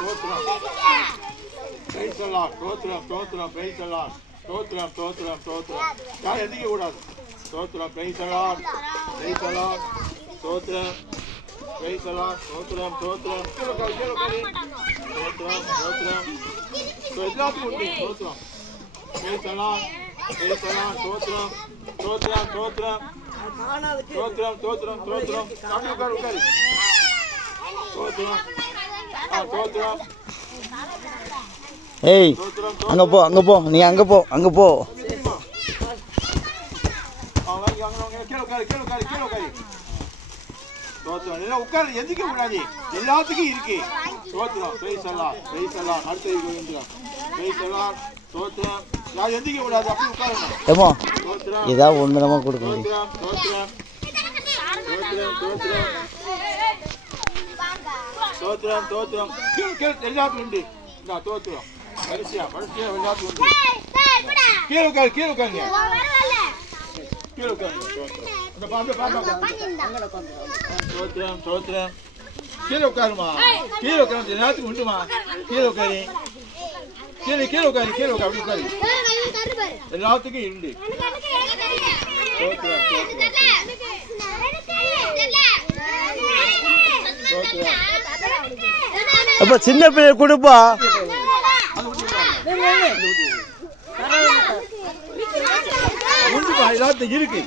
ஸ்தோத்திரம். Praise the Lord. ஸ்தோத்திரம் ஸ்தோத்திரம். Praise the Lord. ஸ்தோத்திரம் ஸ்தோத்திரம் ஸ்தோத்திரம். யாரும் எந்திக்க கூடாது. ஸ்தோத்திரம். Praise the Lord. Praise the Lord. ஸ்தோத்திரம். Praise the Lord. ஸ்தோத்திரம் ஸ்தோத்திரம். ஸ்தோத்திரம் ஸ்தோத்திரம். எல்லாத்துக்கும் உண்டு. ஸ்தோத்திரம். Praise the Lord. Praise the Lord. ஸ்தோத்திரம் ஸ்தோத்திரம் ஸ்தோத்திரம். ஸ்தோத்திரம் ஸ்தோத்திரம் ஸ்தோத்திரம். அப்படியே உட்காரு உட்காரு. ஸ்தோத்திரம். ஸ்தோத்திரம். ஏய் அங்க போ அங்க போ நீ அங்க போ அங்க போ. உட்காரு எந்திக்க கூடாது. எல்லாத்துக்கும் இருக்கு. ஸ்தோத்திரம். Praise the Lord. Praise the Lord. அடுத்து பிரைஸ் தி லார்ட். ஸ்தோத்திரம். யாரும் எந்திக்க கூடாது. அப்படி உட்காருங்க. ஏமா ஏதாவது ஒன்று நம்ம கொடுக்க முடியும். ஸ்தோத்திரம் ஸ்தோத்திரம் ஸ்தோத்திரம் ஸ்தோத்திரம். எல்லாத்துக்கும் உண்டு. ஸ்தோத்திரம். வரிசையா வரிசையா எல்லாத்துக்கும் உண்டு. கீழே உட்காரு கீழே உட்காருங்க. கீழே உட்காருங்க. ஸ்தோத்திரம் ஸ்தோத்திரம். கீழே உட்காருமா. கீழே உட்காரு. எல்லாத்துக்கும் உண்டுமா. கீழே உட்காரு. கீழே கீழே உட்காரு. கீழே உட்காரு. அப்படி உட்காரு. எல்லாத்துக்கும் உண்டு. ஸ்தோத்திரம் ஸ்தோத்திரம். அப்ப சின்ன பிள்ளை கொடுப்பா. எல்லாத்துக்கும் இருக்கு.